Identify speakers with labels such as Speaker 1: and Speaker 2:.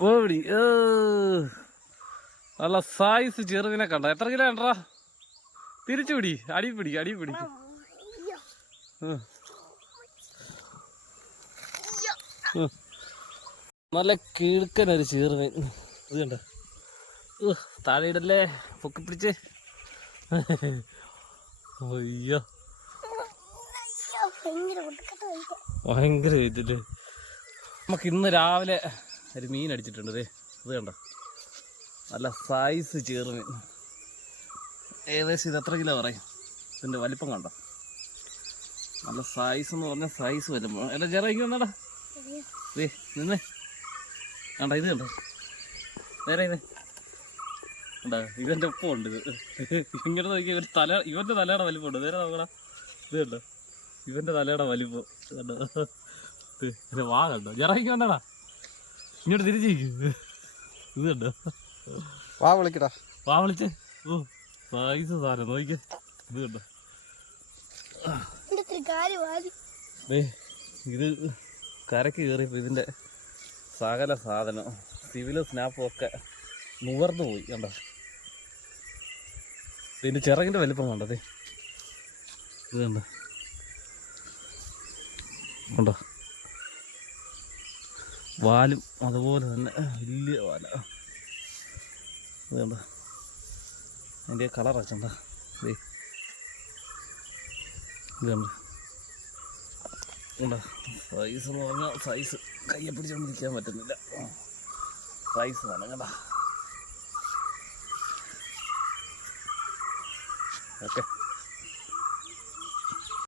Speaker 1: പോടി നല്ല സൈസ് ചെറുതിനെ കണ്ട. എത്ര കിലോ ഉണ്ടാ തിരിച്ചു പിടി. അടി പിടി അടി പിടി. നല്ല കിഴുക്കനൊരു ചെറുവൻ. ഇത് കണ്ട? താഴെ ഇടല്ലേ? പൊക്കി പിടിച്ച്. അയ്യോ.
Speaker 2: ഭയങ്കര
Speaker 1: നമുക്ക് ഇന്ന് രാവിലെ ഒരു മീൻ അടിച്ചിട്ടുണ്ട് ദേ ഇത് കണ്ടോ? നല്ല സൈസ് ചേർന്ന് ഏകദേശം ഇത് എത്ര കിലോ പറയും? ഇതിന്റെ വലിപ്പം കണ്ടോ? നല്ല സൈസ് എന്ന് പറഞ്ഞാൽ സൈസ് വരുമ്പോൾ അല്ല ചെറിയ വന്നടാ. ദേ നിന്നേ. കണ്ട ഇത് കണ്ടോ? നേരെ ഇത് കണ്ടാ ഇവന്റെ ഒപ്പമുണ്ട് ഇത്. ഇങ്ങോട്ട് നോക്കി ഒരു തല ഇവന്റെ തലയുടെ വലിപ്പമുണ്ട് നേരെ നോക്കടാ. ഇത് കണ്ടോ? ഇവന്റെ തലയുടെ വലിപ്പം. കണ്ടോ? വാ കണ്ടോ? ജറയ്ക്ക് വന്നടാ. ഇങ്ങോട്ട് തിരിച്ചിരിക്കും. ഇത് കണ്ടോ?
Speaker 3: വാ വിളിക്കടാ.
Speaker 1: വാ വിളിച്ച്. ഓ സൈസ് സാധനം നോക്കിക്കേ. ഇത് കണ്ടോ? ഇത് കരക്ക് കയറിയപ്പോൾ ഇതിന്റെ സകല സാധനം സിവിലും സ്നാപ്പും ഒക്കെ നുവർന്നു പോയി കണ്ടോ? ഇതിന്റെ ചിറകിന്റെ വലിപ്പം കണ്ടതേ ഇത് കണ്ടോ? കണ്ടോ? വാലും അതുപോലെ തന്നെ. വലിയ വാല. അതുകൊണ്ട് കണ്ടോ അതിന്റെ കളർ ഉണ്ടോ ഇതുണ്ട് സൈസ് എന്ന് പറഞ്ഞാൽ സൈസ് കയ്യെ പിടിച്ചോണ്ടിരിക്കാൻ പറ്റുന്നില്ല. സൈസ് വേണം കേട്ടാ. ഓക്കെ.